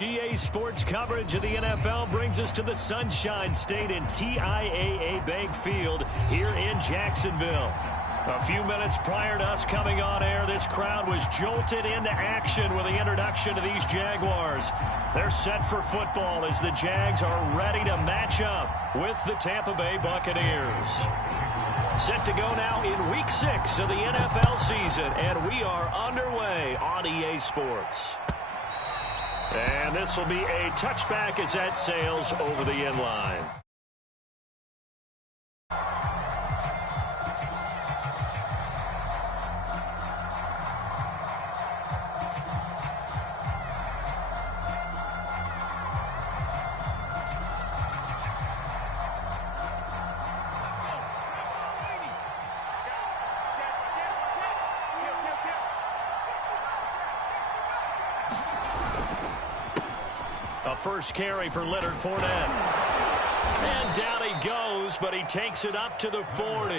EA Sports coverage of the NFL brings us to the Sunshine State in TIAA Bank Field here in Jacksonville. A few minutes prior to us coming on air, this crowd was jolted into action with the introduction of these Jaguars. They're set for football as the Jags are ready to match up with the Tampa Bay Buccaneers. Set to go now in Week 6 of the NFL season, and we are underway on EA Sports. And this will be a touchback as that sails over the end line. First carry for Leonard Fournette. And down he goes, but he takes it up to the 40.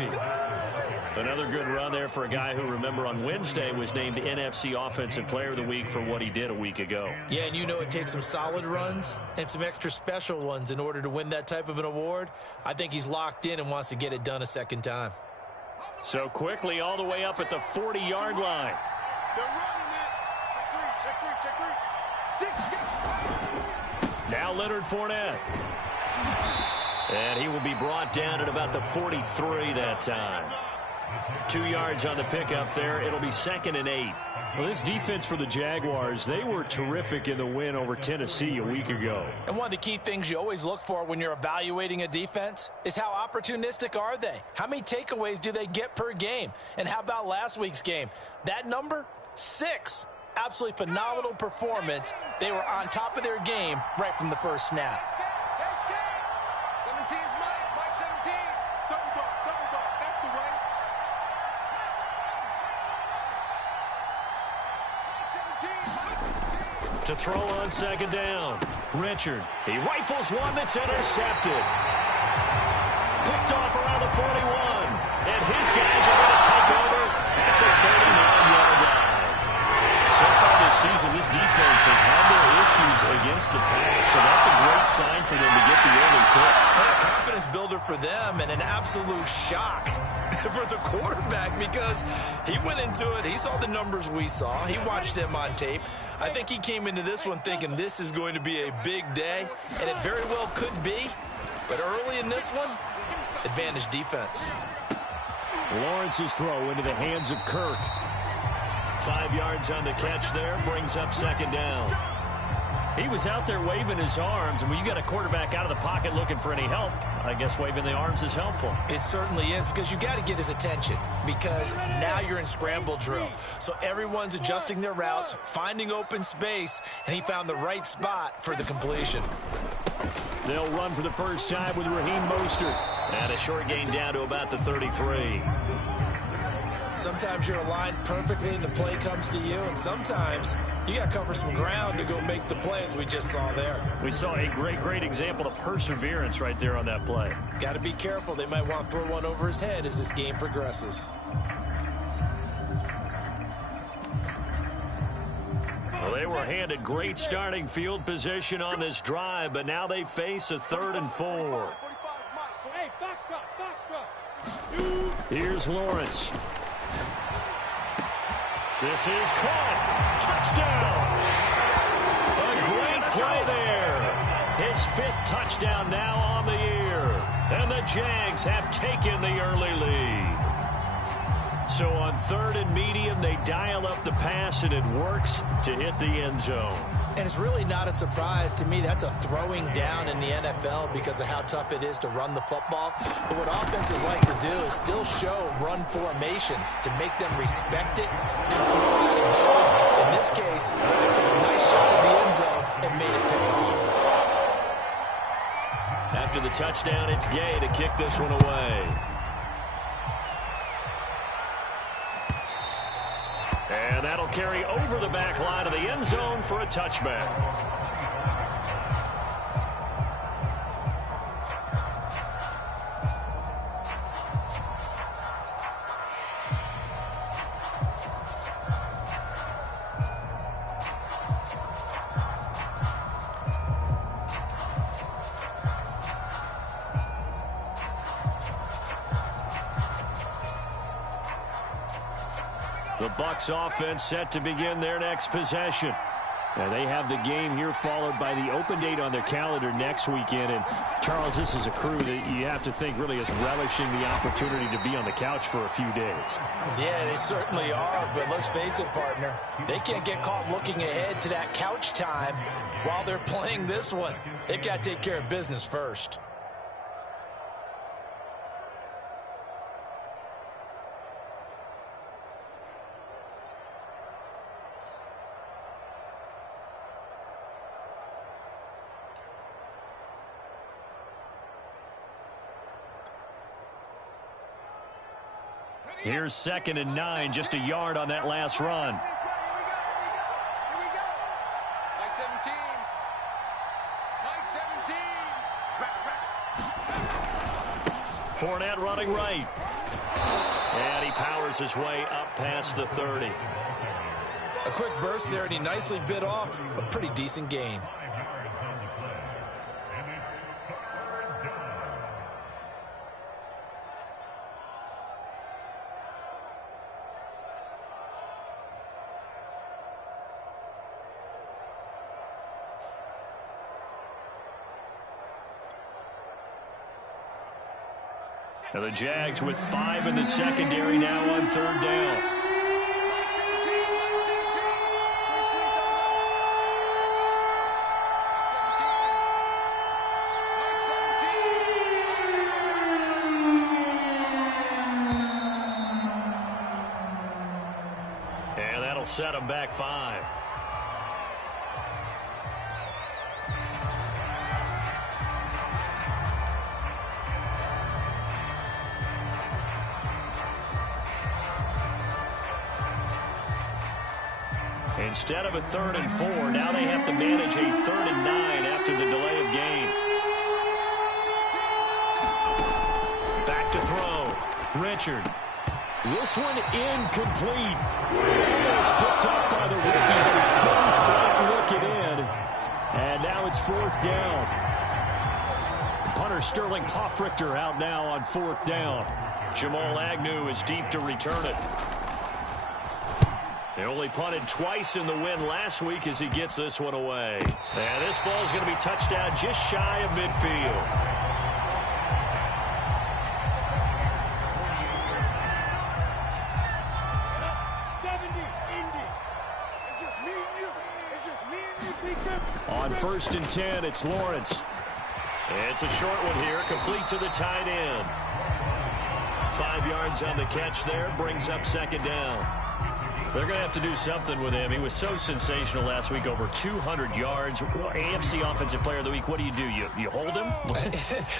Another good run there for a guy who, remember, on Wednesday was named NFC Offensive Player of the Week for what he did a week ago. Yeah, and you know it takes some solid runs and some extra special ones in order to win that type of an award. I think he's locked in and wants to get it done a second time. So quickly all the way up at the 40-yard line. They're running it. Check three. 6. Now Leonard Fournette. And he will be brought down at about the 43 that time. 2 yards on the pickup there. It'll be 2nd and 8. Well, this defense for the Jaguars, they were terrific in the win over Tennessee a week ago. And one of the key things you always look for when you're evaluating a defense is how opportunistic are they? How many takeaways do they get per game? And how about last week's game? That number, 6. Absolutely phenomenal performance. They were on top of their game right from the first snap. 17's Mike 17. Double dog. That's the way. Mike 17. To throw on 2nd down. Richard. He rifles one that's intercepted. Picked off around the 41. And his guys are going to take over at the 39-yard line. So far this season, this defense has had their issues against the pass, so that's a great sign for them to get the early pick. A confidence builder for them and an absolute shock for the quarterback because he went into it. He saw the numbers we saw. He watched them on tape. I think he came into this one thinking this is going to be a big day, and it very well could be. But early in this one, advantage defense. Lawrence's throw into the hands of Kirk. 5 yards on the catch there, brings up 2nd down. He was out there waving his arms, and when you got a quarterback out of the pocket looking for any help, I guess waving the arms is helpful. It certainly is, because you got to get his attention, because now you're in scramble drill. So everyone's adjusting their routes, finding open space, and he found the right spot for the completion. They'll run for the first time with Raheem Mostert. And a short gain down to about the 33. Sometimes you're aligned perfectly and the play comes to you, and sometimes you got to cover some ground to go make the play, as we just saw there. We saw a great example of perseverance right there on that play. Got to be careful. They might want to throw one over his head as this game progresses. Well, they were handed great starting field position on this drive, but now they face a 3rd and 4. Hey, foxtrot. Here's Lawrence. This is caught. Touchdown. A great play there. His 5th touchdown now on the year. And the Jags have taken the early lead. So on 3rd and medium, they dial up the pass, and it works to hit the end zone. And it's really not a surprise to me. That's a throwing down in the NFL because of how tough it is to run the football. But what offenses like to do is still show run formations to make them respect it and throw out of those. In this case, they took a nice shot at the end zone and made it pay off. After the touchdown, it's Gay to kick this one away. And that'll carry over the back line of the end zone for a touchback. The Bucs offense set to begin their next possession. Now they have the game here followed by the open date on their calendar next weekend. And, Charles, this is a crew that you have to think really is relishing the opportunity to be on the couch for a few days. Yeah, they certainly are. But let's face it, partner, they can't get caught looking ahead to that couch time while they're playing this one. They've got to take care of business first. Here's 2nd and 9, just a yard on that last run. Here we go. Mike 17. Mike 17. Fournette running right. And he powers his way up past the 30. A quick burst there, and he nicely bit off a pretty decent gain. And the Jags with 5 in the secondary now on 3rd down. And that'll set them back 5. Instead of a 3rd and 4, now they have to manage a 3rd and 9 after the delay of game. Back to throw. Richard. This one incomplete. It was picked up by the rookie, but he couldn't quite look it in. And now it's 4th down. Punter Sterling Hoffrichter out now on 4th down. Jamal Agnew is deep to return it. They only punted twice in the win last week as he gets this one away. And this ball is going to be touched down just shy of midfield. On 1st and 10, it's Lawrence. It's a short one here, complete to the tight end. 5 yards on the catch there, brings up 2nd down. They're going to have to do something with him. He was so sensational last week, over 200 yards. AFC Offensive Player of the Week, what do? You hold him?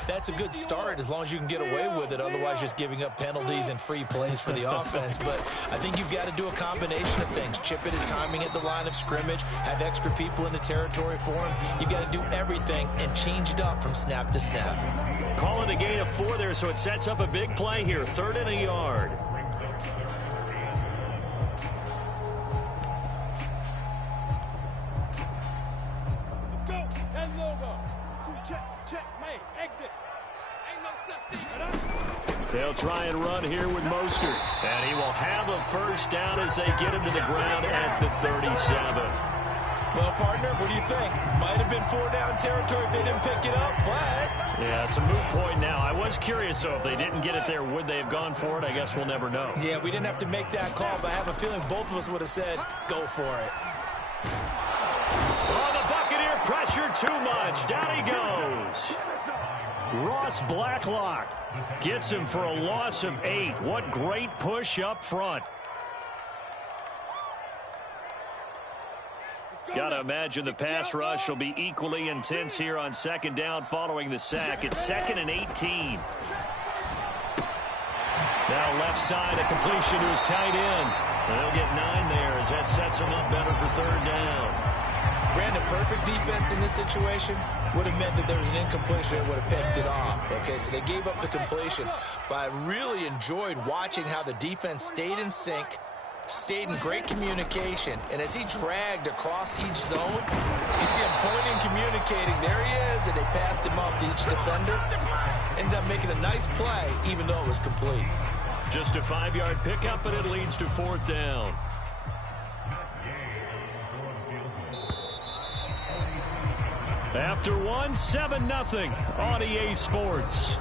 That's a good start as long as you can get away with it. Otherwise, just giving up penalties and free plays for the offense. But I think you've got to do a combination of things. Chip it his timing at the line of scrimmage, have extra people in the territory for him. You've got to do everything and change it up from snap to snap. Call it a gain of 4 there, so it sets up a big play here. 3rd and a yard. They'll try and run here with Mostert. And he will have a 1st down as they get him to the ground at the 37. Well, partner, what do you think? Might have been 4-down territory if they didn't pick it up, but... Yeah, it's a moot point now. I was curious, though, if they didn't get it there, would they have gone for it? I guess we'll never know. Yeah, we didn't have to make that call, but I have a feeling both of us would have said, go for it. Oh, the Buccaneer pressure too much. Down he goes. Ross Blacklock gets him for a loss of 8. What great push up front. Got to imagine the pass rush will be equally intense here on 2nd down following the sack. It's 2nd and 18. Now left side, a completion to his tight end. And they'll get 9 there as that sets him up better for 3rd down. Brandon, perfect defense in this situation would have meant that there was an incompletion and would have picked it off. Okay, so they gave up the completion. But I really enjoyed watching how the defense stayed in sync, stayed in great communication, and as he dragged across each zone, you see him pointing, communicating. There he is, and they passed him off to each defender. ended up making a nice play, even though it was complete. Just a 5-yard pickup, and it leads to 4th down. After one, 7-0 on EA Sports.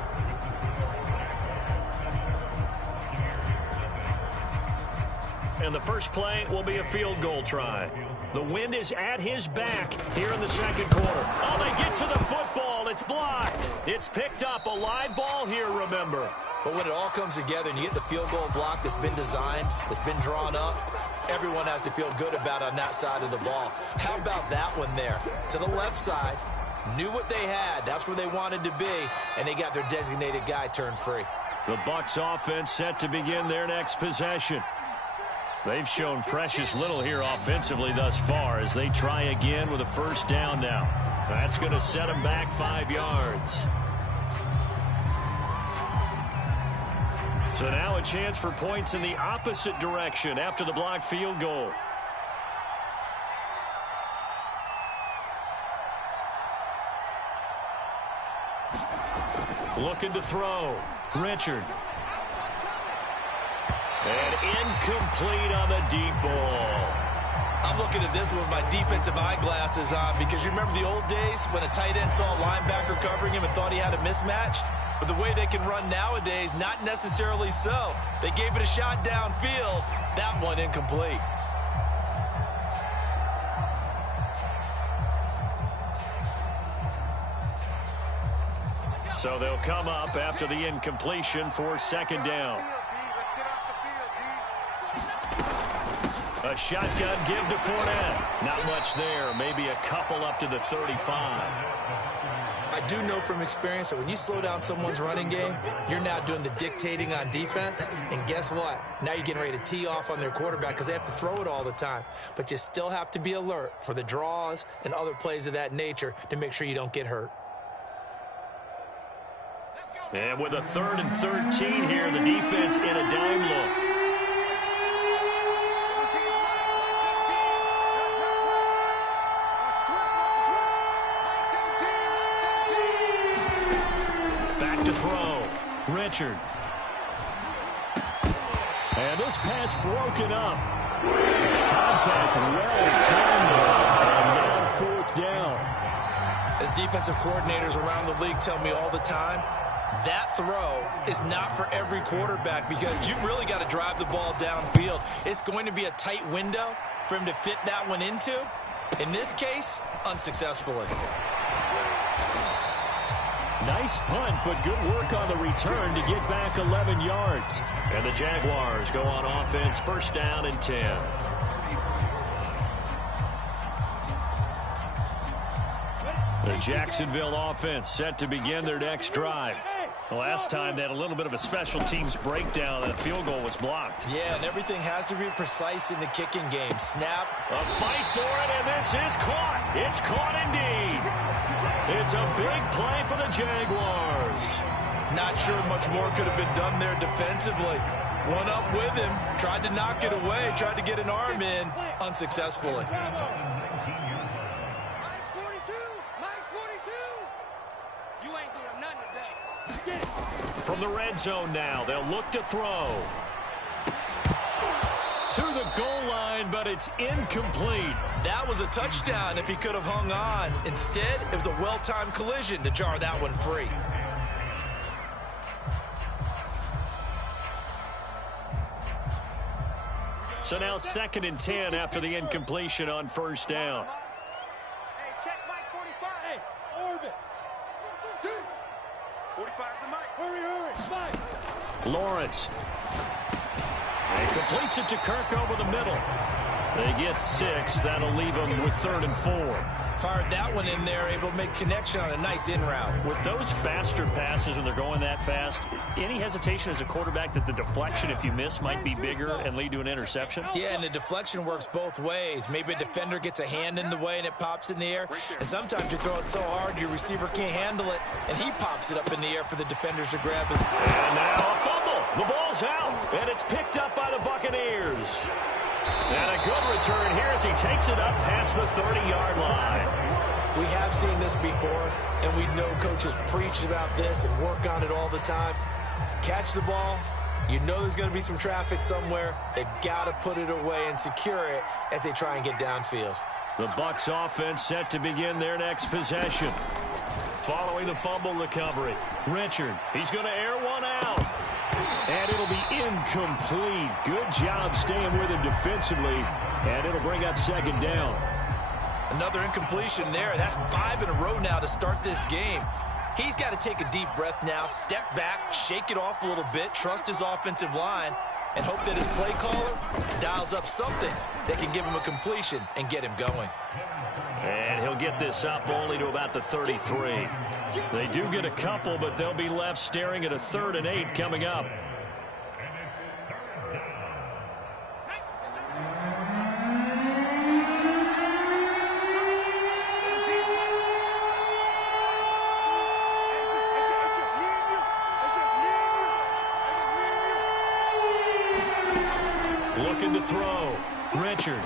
And the first play will be a field goal try. The wind is at his back here in the second quarter. Oh, they get to the football. It's blocked. It's picked up. A live ball here, remember. But when it all comes together and you get the field goal block that's been designed, that's been drawn up, everyone has to feel good about it on that side of the ball. How about that one there? To the left side, knew what they had. That's where they wanted to be, and they got their designated guy turned free. The Bucs offense set to begin their next possession. They've shown precious little here offensively thus far as they try again with a first down now. That's going to set them back 5 yards. So now a chance for points in the opposite direction after the blocked field goal. Looking to throw. Richard. And incomplete on the deep ball. I'm looking at this one with my defensive eyeglasses on because you remember the old days when a tight end saw a linebacker covering him and thought he had a mismatch? But the way they can run nowadays, not necessarily so. They gave it a shot downfield. That one incomplete. So they'll come up after the incompletion for second down. A shotgun give to Fournette. Not much there. Maybe a couple up to the 35. I do know from experience that when you slow down someone's running game, you're now doing the dictating on defense. And guess what? Now you're getting ready to tee off on their quarterback because they have to throw it all the time. But you still have to be alert for the draws and other plays of that nature to make sure you don't get hurt. And with a 3rd and 13 here, the defense in a dime look. Back to throw. Richard. And this pass broken up. Contact well timed. And now 4th down. As defensive coordinators around the league tell me all the time, that throw is not for every quarterback because you've really got to drive the ball downfield. It's going to be a tight window for him to fit that one into. In this case, unsuccessfully. Nice punt, but good work on the return to get back 11 yards. And the Jaguars go on offense, first down and 10. The Jacksonville offense set to begin their next drive. The last time they had a little bit of a special teams breakdown and a field goal was blocked. Yeah, and everything has to be precise in the kicking game. Snap. A fight for it, and this is caught. It's caught indeed. It's a big play for the Jaguars. Not sure much more could have been done there defensively. One up with him, tried to knock it away, tried to get an arm in, unsuccessfully. From the red zone now, they'll look to throw. To the goal line, but it's incomplete. That was a touchdown if he could have hung on. Instead, it was a well-timed collision to jar that one free. So now 2nd and 10 after the incompletion on first down. Hey, check Mike 45. Hey, orbit. 45 to Mike. Hurry, Mike. Lawrence. And completes it to Kirk over the middle. They get 6. That'll leave them with 3rd and 4. Fired that one in there, able to make connection on a nice in route. With those faster passes and they're going that fast, any hesitation as a quarterback that the deflection, if you miss, might be bigger and lead to an interception? Yeah, and the deflection works both ways. Maybe a defender gets a hand in the way and it pops in the air. And sometimes you throw it so hard your receiver can't handle it, and he pops it up in the air for the defenders to grab as well. And now a fumble. The ball's out, and it's picked up by the Buccaneers. And a good return here as he takes it up past the 30-yard line. We have seen this before, and we know coaches preach about this and work on it all the time. Catch the ball. You know there's going to be some traffic somewhere. They've got to put it away and secure it as they try and get downfield. The Bucs offense set to begin their next possession. Following the fumble recovery, Richard, he's going to air one out. And it'll be incomplete. Good job staying with him defensively. And it'll bring up second down. Another incompletion there. That's 5 in a row now to start this game. He's got to take a deep breath now, step back, shake it off a little bit, trust his offensive line, and hope that his play caller dials up something that can give him a completion and get him going. And he'll get this up only to about the 33. They do get a couple, but they'll be left staring at a 3rd and 8 coming up. Looking to throw. Richard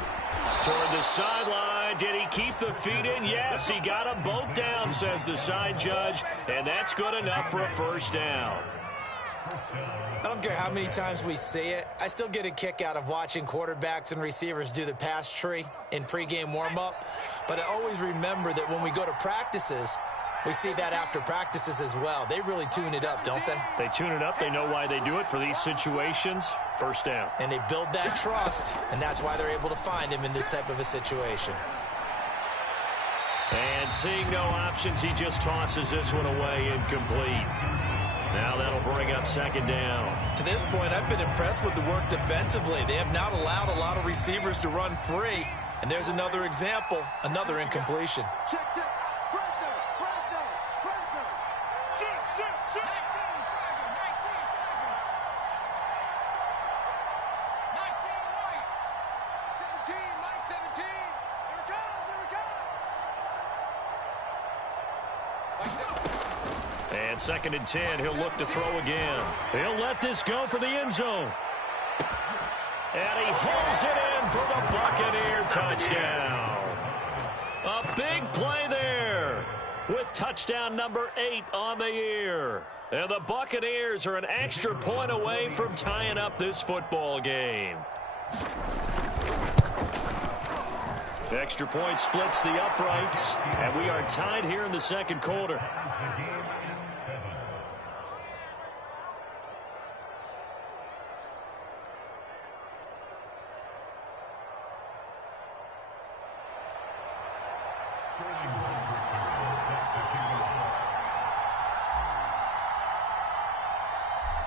toward the sideline. Did he keep the feet in? Yes, he got them both down, says the side judge, and that's good enough for a first down. I don't care how many times we see it. I still get a kick out of watching quarterbacks and receivers do the pass tree in pregame warm-up. But I always remember that when we go to practices, we see that after practices as well. They really tune it up, don't they? They tune it up. They know why they do it for these situations. First down. And they build that trust, and that's why they're able to find him in this type of a situation. And seeing no options, he just tosses this one away, incomplete. Now that'll bring up second down. To this point, I've been impressed with the work defensively. They have not allowed a lot of receivers to run free. And there's another example, another incompletion. Check, check. And 2nd and 10, he'll look to throw again. He'll let this go for the end zone. And he holds it in for the Buccaneer touchdown. A big play there with touchdown number 8 on the year. And the Buccaneers are an extra point away from tying up this football game. The extra point splits the uprights, and we are tied here in the second quarter.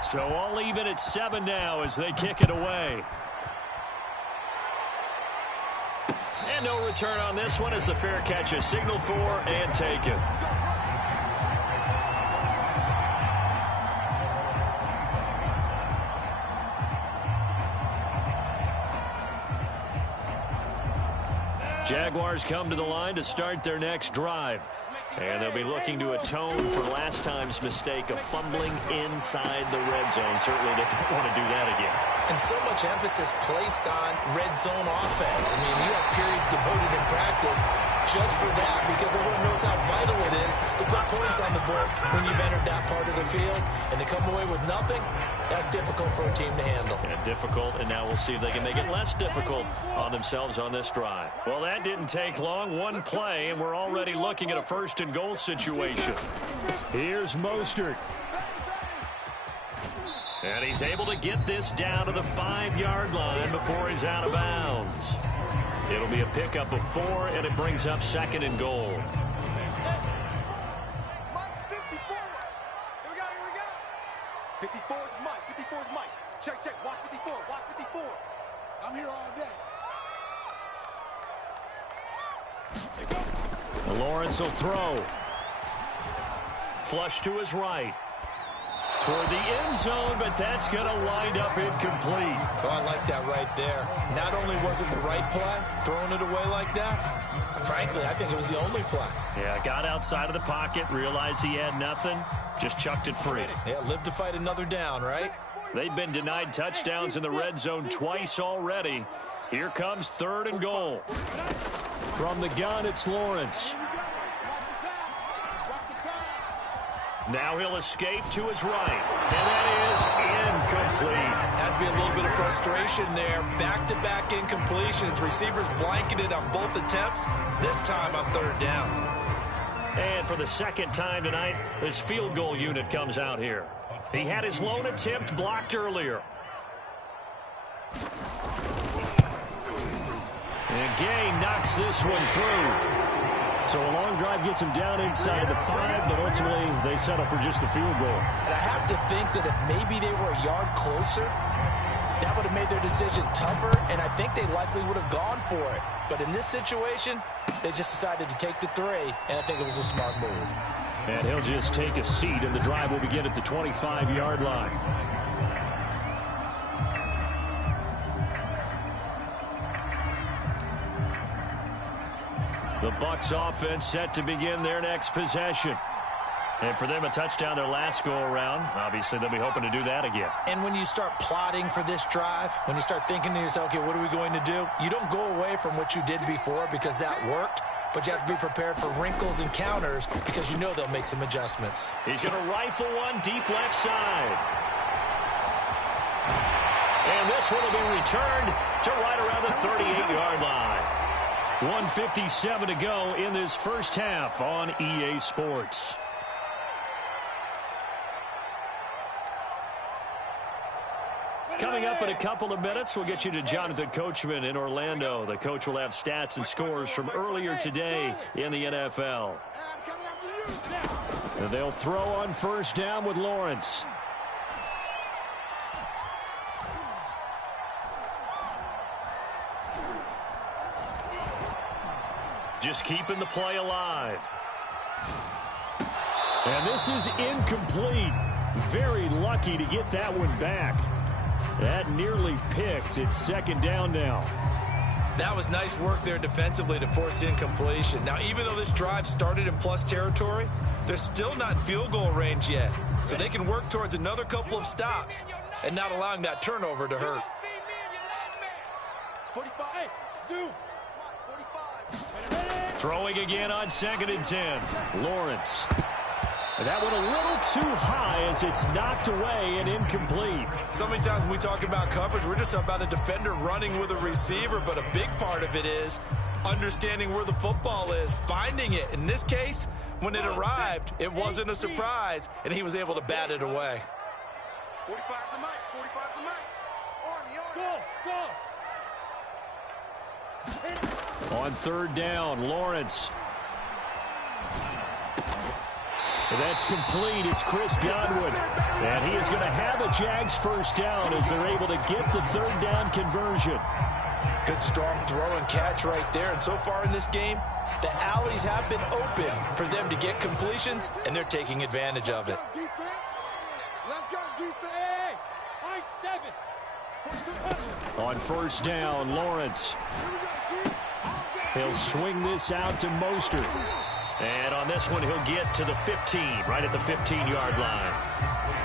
So all even at 7 now as they kick it away. And no return on this one as the fair catch is signaled for and taken. Jaguars come to the line to start their next drive. And they'll be looking to atone for last time's mistake of fumbling inside the red zone. Certainly they don't want to do that again. And so much emphasis placed on red zone offense. I mean, you have periods devoted in practice just for that because everyone knows how vital it is to put points on the board when you've entered that part of the field. And to come away with nothing, that's difficult for a team to handle. And difficult, and now we'll see if they can make it less difficult on themselves on this drive. Well, that didn't take long. One play, and we're already looking at a 1st and goal situation. Here's Mostert. And he's able to get this down to the 5-yard line before he's out of bounds. It'll be a pickup of 4, and it brings up 2nd and goal. Here we go. 54 is Mike. 54 is Mike. Check, check. Watch 54. Watch 54. I'm here all day. Lawrence will throw. Flush to his right. Toward the end zone, but that's going to wind up incomplete. Oh, I like that right there. Not only was it the right play, throwing it away like that, frankly, I think it was the only play. Yeah, got outside of the pocket, realized he had nothing, just chucked it free. Yeah, live to fight another down, right? They've been denied touchdowns in the red zone twice already. Here comes 3rd and goal. From the gun, it's Lawrence. Now he'll escape to his right. And that is incomplete. Has to be a little bit of frustration there. Back-to-back incompletions. Receivers blanketed on both attempts, this time on third down. And for the second time tonight, his field goal unit comes out here. He had his lone attempt blocked earlier. And Gay knocks this one through. So a long drive gets him down inside the 5, but ultimately they settle for just the field goal. And I have to think that if maybe they were a yard closer, that would have made their decision tougher, and I think they likely would have gone for it. But in this situation, they just decided to take the 3, and I think it was a smart move. And he'll just take a seat, and the drive will begin at the 25-yard line. The Bucs offense set to begin their next possession. And for them, a touchdown their last go-around. Obviously, they'll be hoping to do that again. And when you start plotting for this drive, when you start thinking to yourself, okay, what are we going to do? You don't go away from what you did before because that worked, but you have to be prepared for wrinkles and counters because you know they'll make some adjustments. He's going to rifle one deep left side. And this one will be returned to right around the 38-yard line. 1:57 to go in this first half on EA Sports. Coming up in a couple of minutes, we'll get you to Jonathan Coachman in Orlando. The coach will have stats and scores from earlier today in the NFL. And they'll throw on first down with Lawrence. Just keeping the play alive. And this is incomplete. Very lucky to get that one back. That nearly picked. It's second down now. That was nice work there defensively to force incompletion. Now, even though this drive started in plus territory, they're still not in field goal range yet. So they can work towards another couple of stops and not allowing that turnover to hurt. 45. Zoom. 45. Throwing again on 2nd and 10. Lawrence. And that one a little too high as it's knocked away and incomplete. So many times when we talk about coverage, we're just about a defender running with a receiver, but a big part of it is understanding where the football is, finding it. In this case, when it arrived, it wasn't a surprise, and he was able to bat it away. 45 the mic. 45 the mic. Go. On third down, Lawrence. And that's complete. It's Chris Godwin. And he is going to have a Jags first down as they're able to get the third down conversion. Good, strong throw and catch right there. And so far in this game, the alleys have been open for them to get completions, and they're taking advantage of it. Let's go, defense. Hey, I-7. On first down, Lawrence. He'll swing this out to Mostert. And on this one, he'll get to the 15, right at the 15-yard line.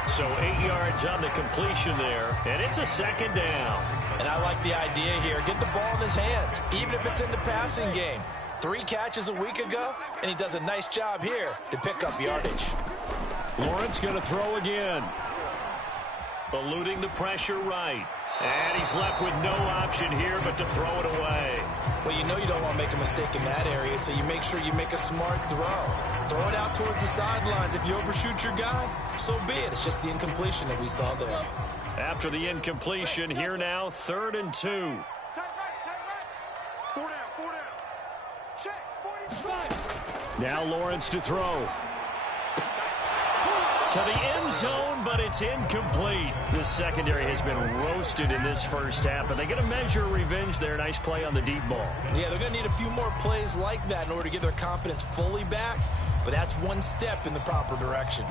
So 8 yards on the completion there, and it's a second down. And I like the idea here. Get the ball in his hands, even if it's in the passing game. 3 catches a week ago, and he does a nice job here to pick up yardage. Lawrence going to throw again. Eluding the pressure right. And he's left with no option here but to throw it away. Well, you know you don't want to make a mistake in that area, so you make sure you make a smart throw. Throw it out towards the sidelines. If you overshoot your guy, so be it. It's just the incompletion that we saw there. After the incompletion, here now, 3rd and 2. Tight right, tight right. 4 down, 4 down. Check, 45. Now Lawrence to throw. To the end zone, but it's incomplete. This secondary has been roasted in this first half, and they're going to measure revenge there. Nice play on the deep ball. Yeah, they're going to need a few more plays like that in order to get their confidence fully back, but that's one step in the proper direction.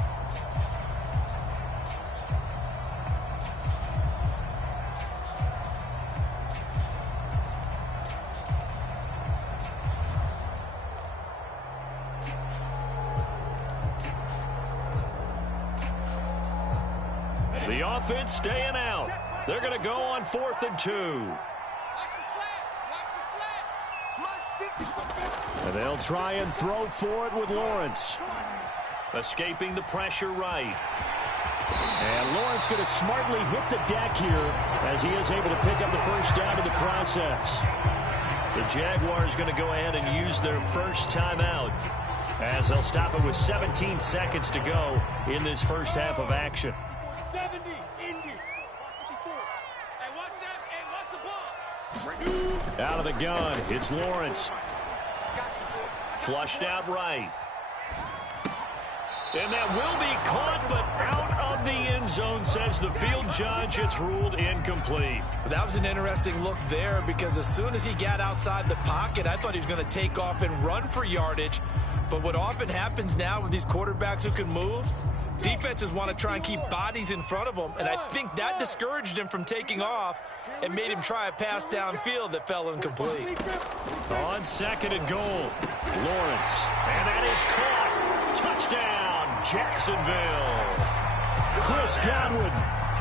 The offense staying out. They're going to go on 4th and 2. And they'll try and throw for it with Lawrence. Escaping the pressure right. And Lawrence going to smartly hit the deck here as he is able to pick up the first down in the process. The Jaguars going to go ahead and use their first timeout as they'll stop it with 17 seconds to go in this first half of action. 70, Indy. Hey, watch that, and watch the ball. Out of the gun, it's Lawrence. Flushed out right. And that will be caught, but out of the end zone, says the field judge. It's ruled incomplete. That was an interesting look there because as soon as he got outside the pocket, I thought he was going to take off and run for yardage. But what often happens now with these quarterbacks who can move, defenses want to try and keep bodies in front of them, and I think that discouraged him from taking off and made him try a pass downfield that fell incomplete. On 2nd and goal, Lawrence. And that is caught. Touchdown, Jacksonville. Chris Godwin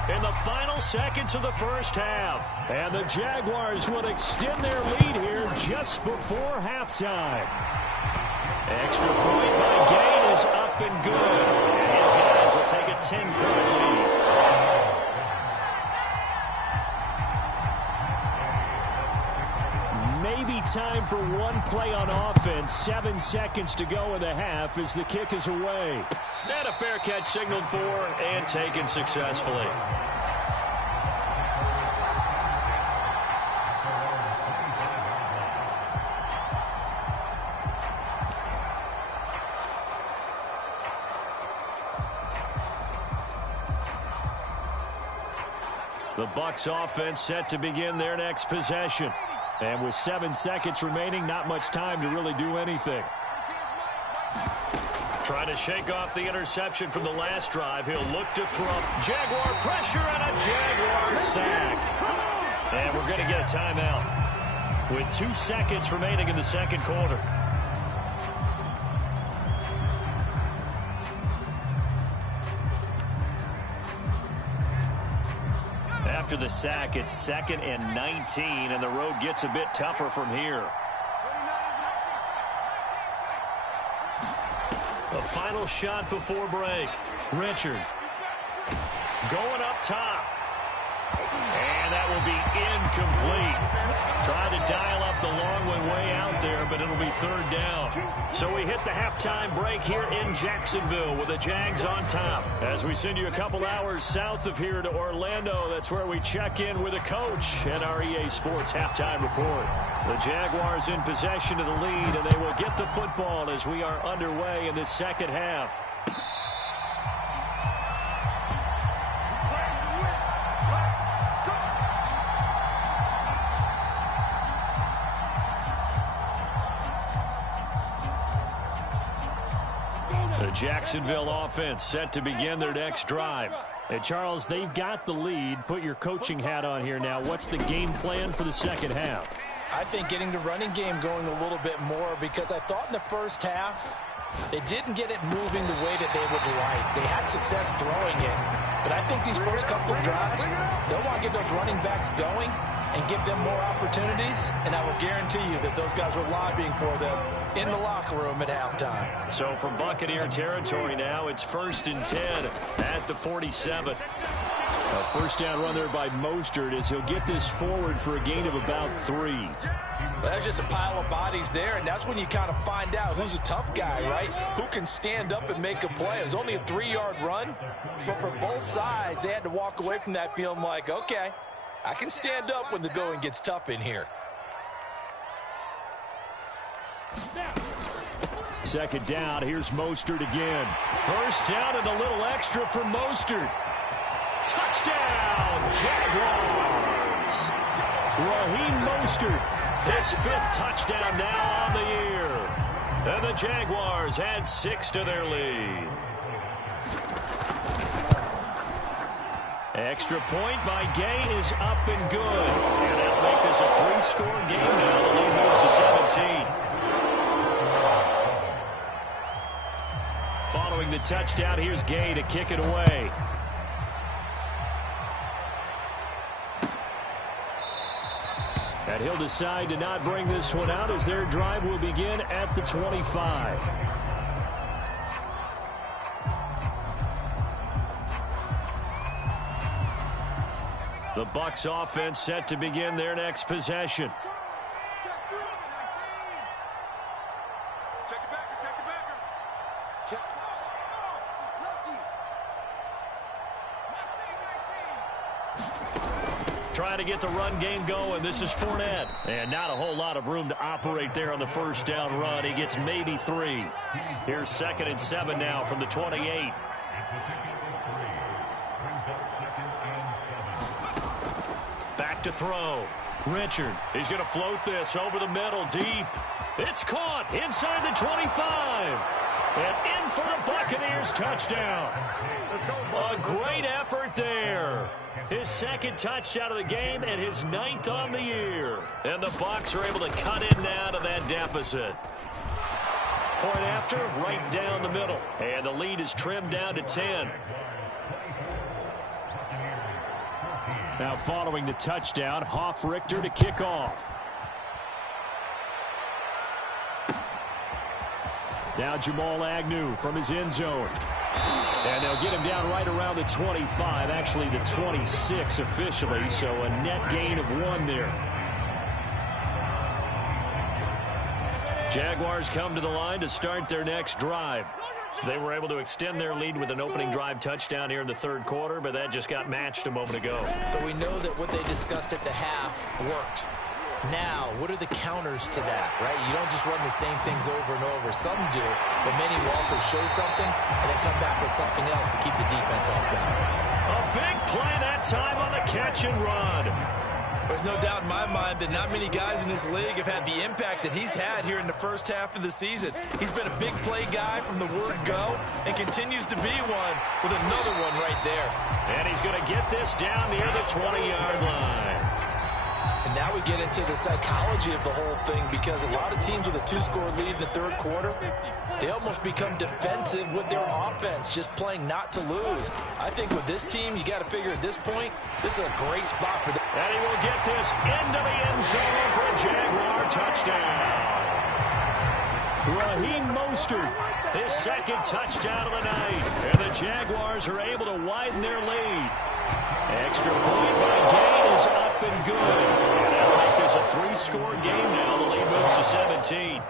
In the final seconds of the first half. And the Jaguars will extend their lead here just before halftime. Extra point by Gain is up and good. And his guys will take a 10-point lead. Maybe time for one play on offense. 7 seconds to go in the half as the kick is away. And a fair catch signaled for and taken successfully. The Bucs offense set to begin their next possession. And with 7 seconds remaining, not much time to really do anything. Trying to shake off the interception from the last drive. He'll look to throw. Jaguar pressure and a Jaguar sack. And we're going to get a timeout with 2 seconds remaining in the second quarter. After the sack, it's 2nd and 19, and the road gets a bit tougher from here. The final shot before break. Richard going up top. And that will be incomplete. Tried to dial up the long one way out there, but it'll be 3rd down. So we hit the halftime break here in Jacksonville with the Jags on top. As we send you a couple hours south of here to Orlando, that's where we check in with a coach and our EA Sports halftime report. The Jaguars in possession of the lead, and they will get the football as we are underway in this second half. The Jacksonville offense set to begin their next drive. And Charles, they've got the lead. Put your coaching hat on here now. What's the game plan for the second half? I think getting the running game going a little bit more, because I thought in the first half they didn't get it moving the way that they would like. They had success throwing it, but I think these first couple of drives, they'll want to get those running backs going and give them more opportunities, and I will guarantee you that those guys were lobbying for them in the locker room at halftime. So from Buccaneer territory now, it's 1st and 10 at the 47. A first down run there by Mostert as he'll get this forward for a gain of about 3. Well, that's just a pile of bodies there, and that's when you kind of find out who's a tough guy, right? Who can stand up and make a play. It was only a 3-yard run, but for both sides, they had to walk away from that feeling like, okay, I can stand up when the going gets tough in here. 2nd down, here's Mostert again. 1st down and a little extra for Mostert. Touchdown, Jaguars. Raheem Mostert. His 5th touchdown now on the year. And the Jaguars add 6 to their lead. Extra point by Gain is up and good. And that'll make this a 3-score game now. The lead moves to 17. Following the touchdown, here's Gay to kick it away. And he'll decide to not bring this one out as their drive will begin at the 25. The Bucs offense set to begin their next possession. Check the backer, check the backer. Check. Trying to get the run game going. This is Fournette. And not a whole lot of room to operate there on the first down run. He gets maybe 3. Here's 2nd and 7 now from the 28. Back to throw. Richard. He's going to float this over the middle deep. It's caught inside the 25. And in for the Buccaneers touchdown. A great effort there. His 2nd touchdown of the game and his 9th on the year. And the Bucs are able to cut in now to that deficit. Point after, right down the middle. And the lead is trimmed down to 10. Now following the touchdown, Hoff-Richter to kick off. Now Jamal Agnew from his end zone. And they'll get him down right around the 25, actually the 26 officially, so a net gain of 1 there. Jaguars come to the line to start their next drive. They were able to extend their lead with an opening drive touchdown here in the 3rd quarter, but that just got matched a moment ago. So we know that what they discussed at the half worked. Now, what are the counters to that, right? You don't just run the same things over and over. Some do, but many will also show something and then come back with something else to keep the defense off balance. A big play that time on the catch and run. There's no doubt in my mind that not many guys in this league have had the impact that he's had here in the first half of the season. He's been a big play guy from the word go and continues to be one with another one right there. And he's going to get this down near the 20-yard line. And now we get into the psychology of the whole thing, because a lot of teams with a 2-score lead in the 3rd quarter, they almost become defensive with their offense, just playing not to lose. I think with this team, you got to figure at this point, this is a great spot for them. And he will get this into the end zone for a Jaguar touchdown. Raheem Mostert, his 2nd touchdown of the night. And the Jaguars are able to widen their lead. Extra point by Gay is up and good. And that'll make this a 3-score game now. The lead moves to 17.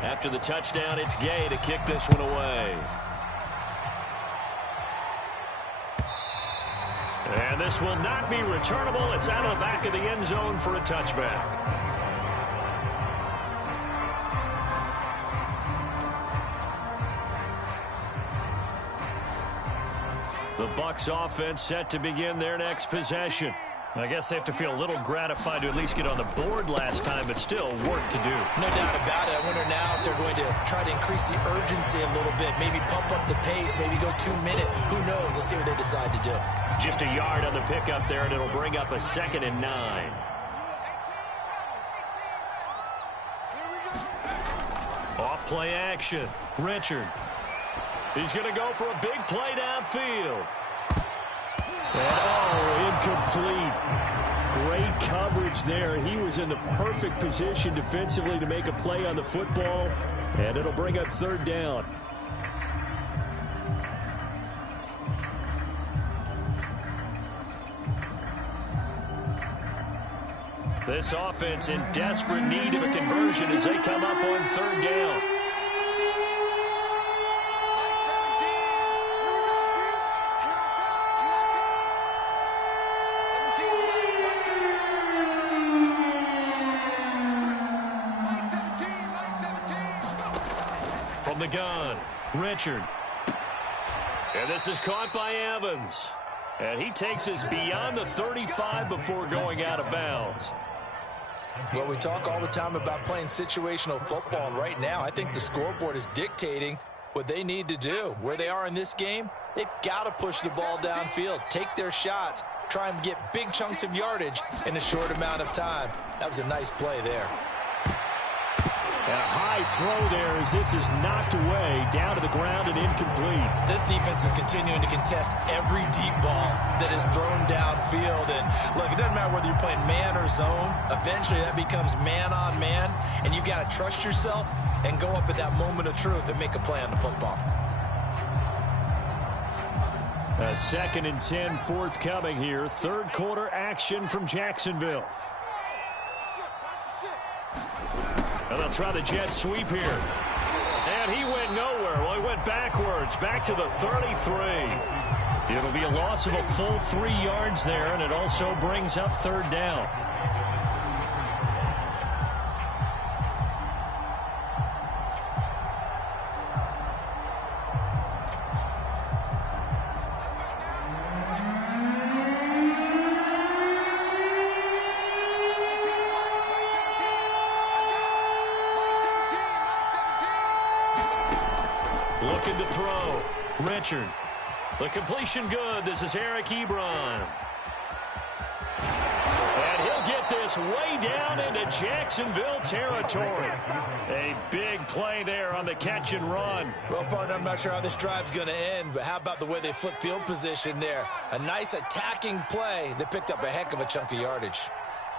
After the touchdown, it's Gay to kick this one away. And this will not be returnable. It's out of the back of the end zone for a touchback. The Bucs offense set to begin their next possession. I guess they have to feel a little gratified to at least get on the board last time, but still work to do. No doubt about it. I wonder now if they're going to try to increase the urgency a little bit, maybe pump up the pace, maybe go 2-minute. Who knows? Let's see what they decide to do. Just a yard on the pickup there, and it'll bring up a 2nd and 9. Off play action. Richard. He's going to go for a big play downfield. And, incomplete. Great coverage there. He was in the perfect position defensively to make a play on the football, and it'll bring up 3rd down. This offense in desperate need of a conversion as they come up on 3rd down. From the gun, Richard. And this is caught by Evans. And he takes us beyond the 35 before going out of bounds. Well, we talk all the time about playing situational football, and right now I think the scoreboard is dictating what they need to do. Where they are in this game, they've got to push the ball downfield, take their shots, try and get big chunks of yardage in a short amount of time. That was a nice play there. And a high throw there as this is knocked away, down to the ground and incomplete. This defense is continuing to contest every deep ball that is thrown downfield. And look, it doesn't matter whether you're playing man or zone. Eventually that becomes man on man, and you've got to trust yourself and go up at that moment of truth and make a play on the football. A 2nd and 10 forthcoming here. Third quarter action from Jacksonville. And they'll try the jet sweep here. And he went nowhere. Well, he went backwards, back to the 33. It'll be a loss of a full 3 yards there, and it also brings up third down. Looking to throw. Richard. The completion good. This is Eric Ebron. And he'll get this way down into Jacksonville territory. A big play there on the catch and run. Well, partner, I'm not sure how this drive's going to end, but how about the way they flip field position there? A nice attacking play that picked up a heck of a chunk of yardage.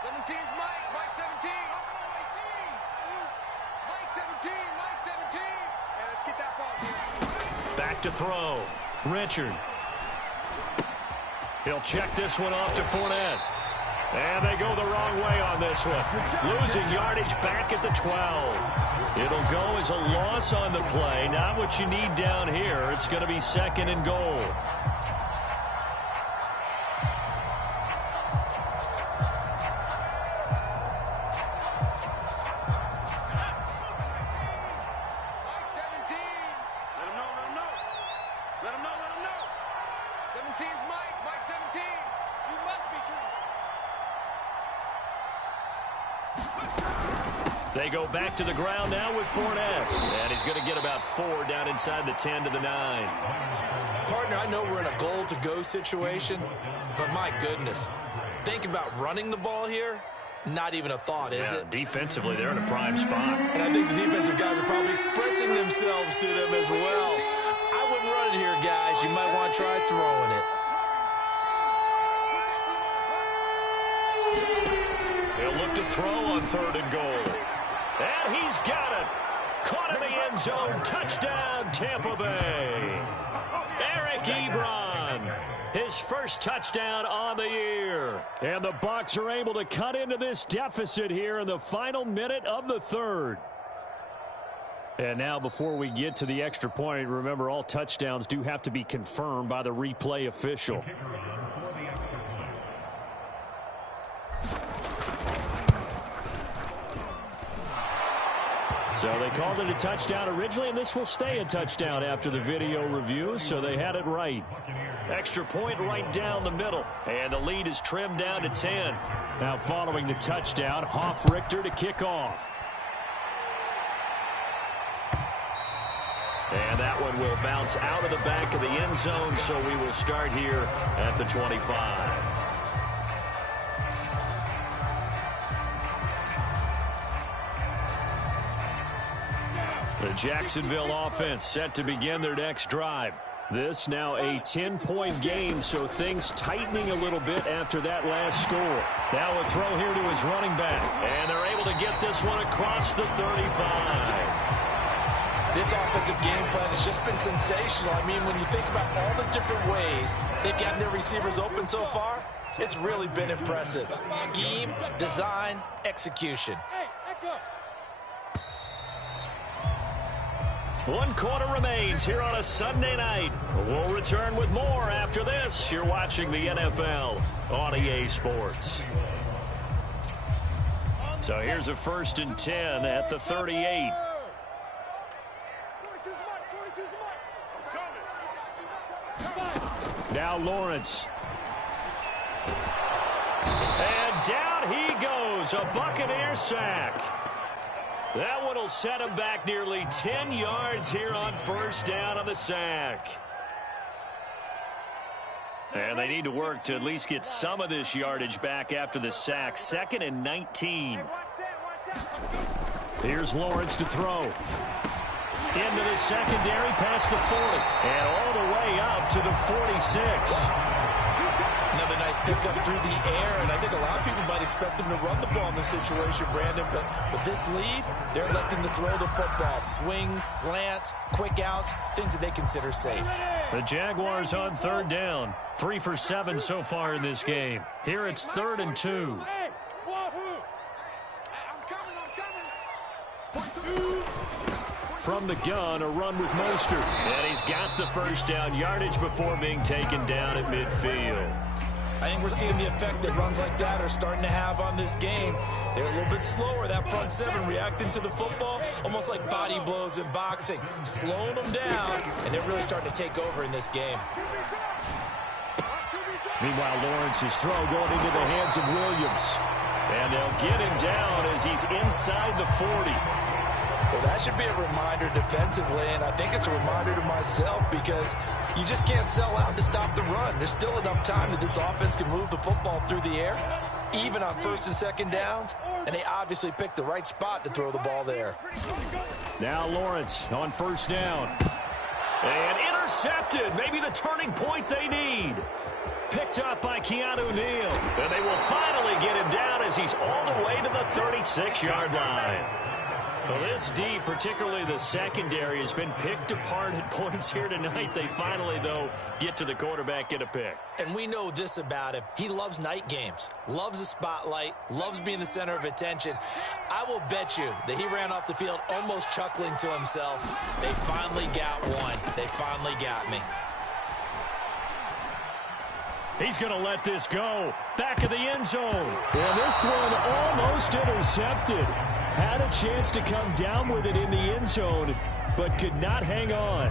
17's Mike. Mike 17. Mike 17. Mike 17. And let's get that ball here. Back to throw. Richard. He'll check this one off to Fournette. And they go the wrong way on this one. Losing yardage back at the 12. It'll go as a loss on the play. Not what you need down here. It's going to be 2nd and goal. Mike 17. Let him know, let him know. Let him know, let him know. 17's Mike. Mike 17. You must be true. They go back to the ground now with Fournette. And he's going to get about 4 down inside the 10 to the 9. Partner, I know we're in a goal-to-go situation, but my goodness, think about running the ball here. Not even a thought, is it? Defensively, they're in a prime spot. And I think the defensive guys are probably expressing themselves to them as well. I wouldn't run it here, guys. You might want to try throwing it. He'll look to throw on 3rd and goal. And he's got it. Caught in the end zone. Touchdown, Tampa Bay. Eric Ebron. His first touchdown on the year. And the Bucs are able to cut into this deficit here in the final minute of the 3rd. And now before we get to the extra point, remember all touchdowns do have to be confirmed by the replay official. So they called it a touchdown originally, and this will stay a touchdown after the video review, so they had it right. Extra point right down the middle, and the lead is trimmed down to 10. Now following the touchdown, Richter to kick off. And that one will bounce out of the back of the end zone, so we will start here at the 25. The Jacksonville offense set to begin their next drive. This now a 10-point game, so things tightening a little bit after that last score. Now a throw here to his running back, and they're able to get this one across the 35. This offensive game plan has just been sensational. I mean, when you think about all the different ways they've gotten their receivers open so far, it's really been impressive. Scheme, design, execution. 1 quarter remains here on a Sunday night. We'll return with more after this. You're watching the NFL on EA Sports. So here's a 1st and 10 at the 38. Now Lawrence. And down he goes. A Buccaneer sack. That one will set him back nearly 10 yards here on 1st down on the sack. And they need to work to at least get some of this yardage back after the sack. 2nd and 19. Here's Lawrence to throw. Into the secondary, past the 40. And all the way up to the 46. Another nice pickup through the air, and I think a lot of people might expect them to run the ball in this situation, Brandon, but with this lead, they're electing to throw the football. Swings, slants, quick outs, things that they consider safe. The Jaguars on third down. 3 for 7 so far in this game. Here it's 3rd and 2. From the gun, a run with Mostert. And he's got the first down yardage before being taken down at midfield. I think we're seeing the effect that runs like that are starting to have on this game. They're a little bit slower, that front seven, reacting to the football, almost like body blows in boxing, slowing them down, and they're really starting to take over in this game. Meanwhile, Lawrence's throw going into the hands of Williams. And they'll get him down as he's inside the 40. Well, that should be a reminder defensively, and I think it's a reminder to myself because you just can't sell out to stop the run. There's still enough time that this offense can move the football through the air, even on 1st and 2nd downs, and they obviously picked the right spot to throw the ball there. Now Lawrence on 1st down. And intercepted, maybe the turning point they need. Picked up by Keanu Neal. And they will finally get him down as he's all the way to the 36-yard line. Well, this D, particularly the secondary, has been picked apart at points here tonight. They finally, though, get to the quarterback, get a pick. And we know this about him. He loves night games, loves the spotlight, loves being the center of attention. I will bet you that he ran off the field almost chuckling to himself. They finally got one. They finally got me. He's going to let this go. Back of the end zone. And this one almost intercepted. Had a chance to come down with it in the end zone, but could not hang on.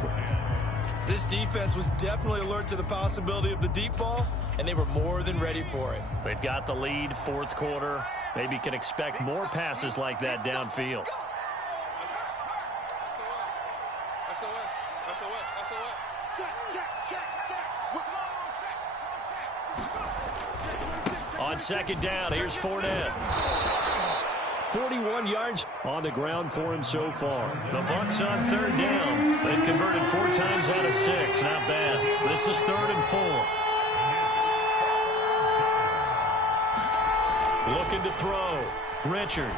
This defense was definitely alert to the possibility of the deep ball, and they were more than ready for it. They've got the lead, 4th quarter. Maybe can expect more passes like that downfield. On 2nd down, here's Fournette. 41 yards on the ground for him so far. The Bucs on 3rd down. They've converted 4 times out of 6. Not bad. This is 3rd and 4. Looking to throw. Richard.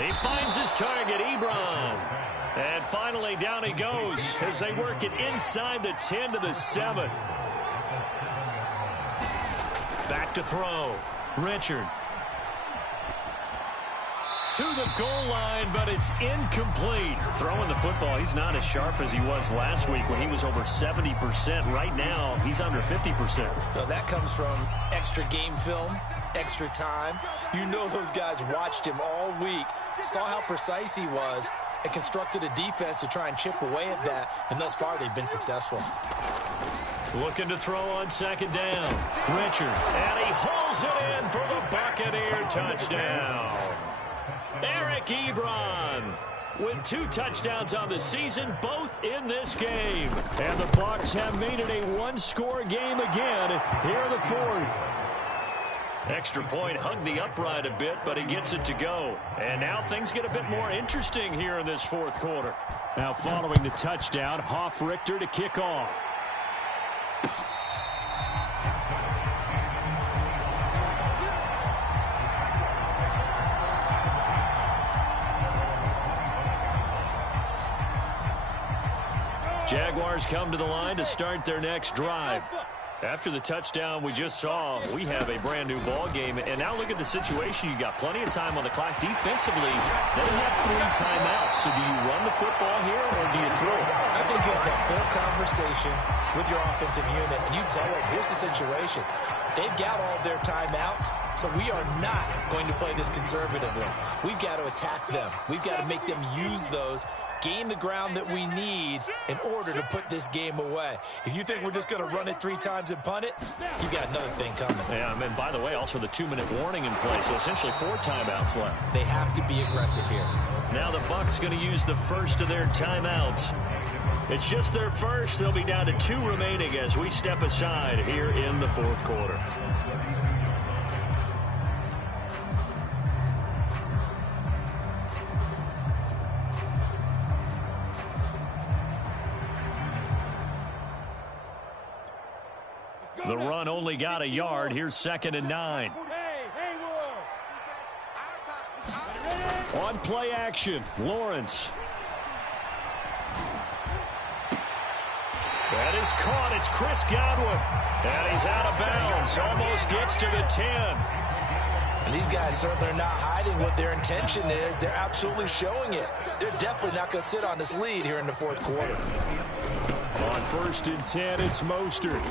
He finds his target, Ebron. And finally down he goes as they work it inside the 10 to the 7. Back to throw. Richard. To the goal line, but it's incomplete. Throwing the football, he's not as sharp as he was last week when he was over 70%. Right now, he's under 50%. So that comes from extra game film, extra time. You know those guys watched him all week, saw how precise he was, and constructed a defense to try and chip away at that, and thus far they've been successful. Looking to throw on 2nd down. Richard, and he hauls it in for the Buccaneer touchdown. Eric Ebron with 2 touchdowns on the season, both in this game. And the Bucs have made it a 1-score game again here in the 4th. Extra point hugged the upright a bit, but he gets it to go. And now things get a bit more interesting here in this 4th quarter. Now following the touchdown, Hoff-Richter to kick off. Jaguars come to the line to start their next drive. After the touchdown we just saw, we have a brand new ball game. And now look at the situation. You got plenty of time on the clock. Defensively, they have 3 timeouts. So do you run the football here or do you throw it? I think you have that full conversation with your offensive unit, and you tell them, here's the situation. They've got all of their timeouts, so we are not going to play this conservatively. We've got to attack them. We've got to make them use those, gain the ground that we need in order to put this game away. If you think we're just going to run it 3 times and punt it, you've got another thing coming. Yeah, and by the way, also the 2-minute warning in place, so essentially 4 timeouts left. They have to be aggressive here. Now the Bucs going to use the first of their timeouts. It's just their first. They'll be down to 2 remaining as we step aside here in the 4th quarter. The run only got a yard. Here's 2nd and 9. On play action, Lawrence. That is caught. It's Chris Godwin. And he's out of bounds. Almost gets to the 10. And these guys certainly are not hiding what their intention is. They're absolutely showing it. They're definitely not going to sit on this lead here in the fourth quarter. On 1st and 10, it's Mostert.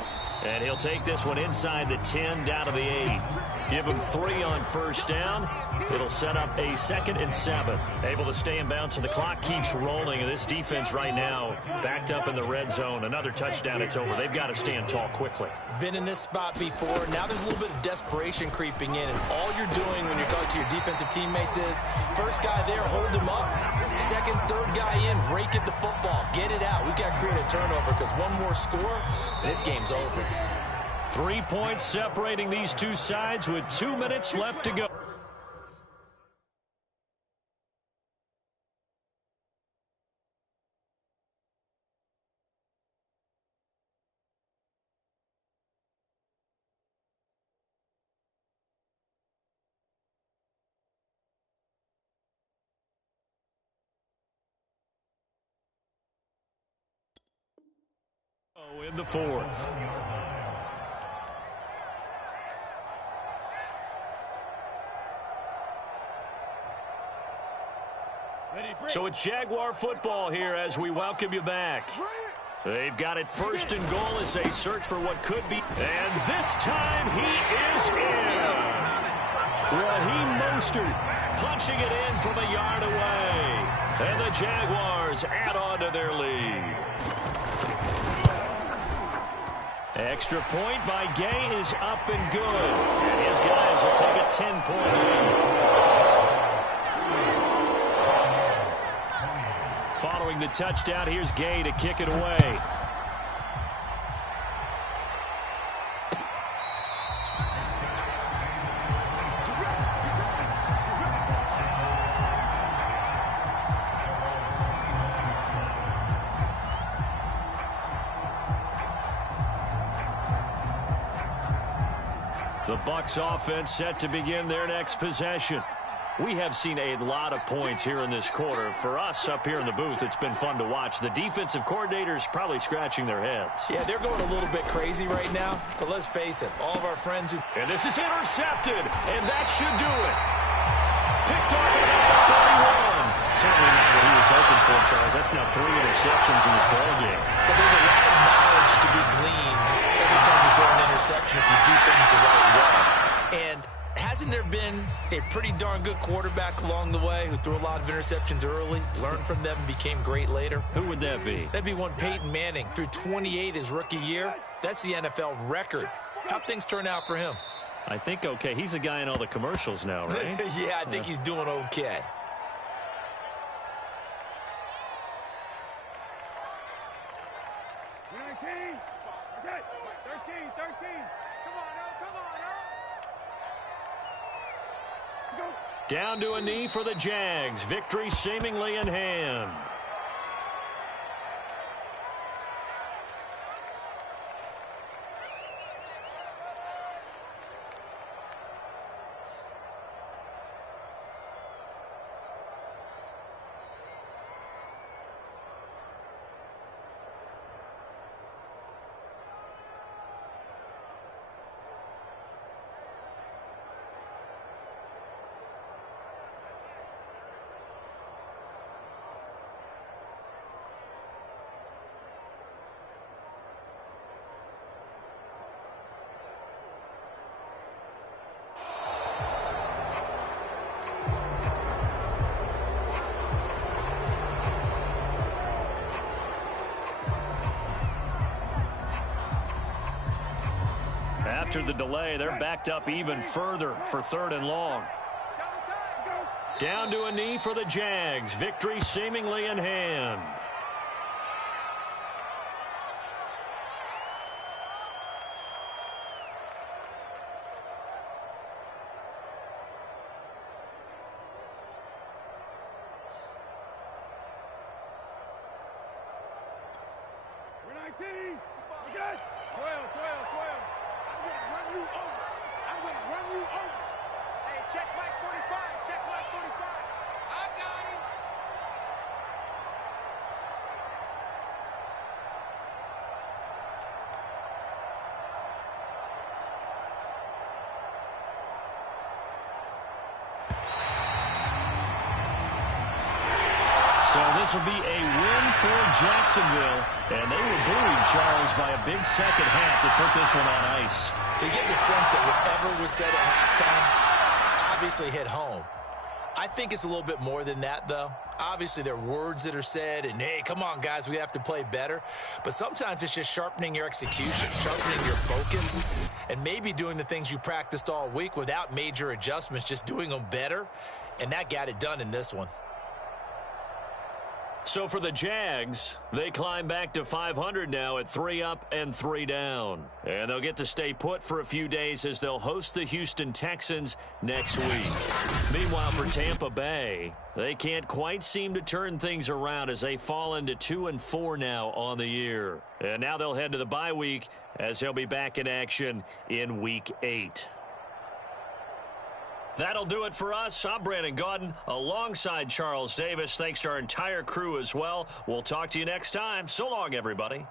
And he'll take this one inside the 10 down to the 8. Give him 3 on 1st down. It'll set up a 2nd and 7. Able to stay in bounds, so the clock keeps rolling. And this defense right now backed up in the red zone. Another touchdown, it's over. They've got to stand tall quickly. Been in this spot before. Now there's a little bit of desperation creeping in. And all you're doing when you're talking to your defensive teammates is, first guy there, hold him up. Second, third guy in, rake at the football. Get it out. We've got to create a turnover because one more score, and this game's over. 3 points separating these two sides with 2 minutes left to go. In the 4th. So it's Jaguar football here as we welcome you back. They've got it 1st and goal as they search for what could be. And this time he is in. Raheem Mostert punching it in from a yard away. And the Jaguars add on to their lead. Extra point by Gay is up and good. And his guys will take a 10-point lead. Following the touchdown, here's Gay to kick it away. The Bucs offense set to begin their next possession. We have seen a lot of points here in this quarter. For us up here in the booth, it's been fun to watch. The defensive coordinators probably scratching their heads. Yeah, they're going a little bit crazy right now. But let's face it, all of our friends who... And this is intercepted, and that should do it. Picked off at the 31. Certainly not what he was hoping for, Charles. That's now 3 interceptions in this ballgame. But there's a lot of knowledge to be gleaned every time you throw an interception if you do things the right way. And hasn't there been a pretty darn good quarterback along the way who threw a lot of interceptions early, learned from them, and became great later? Who would that be? That'd be one Peyton Manning. Threw 28 his rookie year. That's the NFL record. How'd things turn out for him? I think okay. He's a guy in all the commercials now, right? Yeah, I think he's doing okay. Down to a knee for the Jags. Victory seemingly in hand. After the delay, they're backed up even further for 3rd and long. Down to a knee for the Jags. Victory seemingly in hand. this will be a win for Jacksonville. And they were buoyed, Charles, by a big second half that put this one on ice. So you get the sense that whatever was said at halftime obviously hit home. I think it's a little bit more than that, though. Obviously, there are words that are said, and, hey, come on, guys, we have to play better. But sometimes it's just sharpening your execution, sharpening your focus, and maybe doing the things you practiced all week without major adjustments, just doing them better. And that got it done in this one. So for the Jags, they climb back to 500 now at 3 up and 3 down. And they'll get to stay put for a few days as they'll host the Houston Texans next week. Meanwhile, for Tampa Bay, they can't quite seem to turn things around as they fall into 2-4 now on the year. And now they'll head to the bye week as they'll be back in action in Week 8. That'll do it for us. I'm Brandon Gaudin alongside Charles Davis. Thanks to our entire crew as well. We'll talk to you next time. So long, everybody.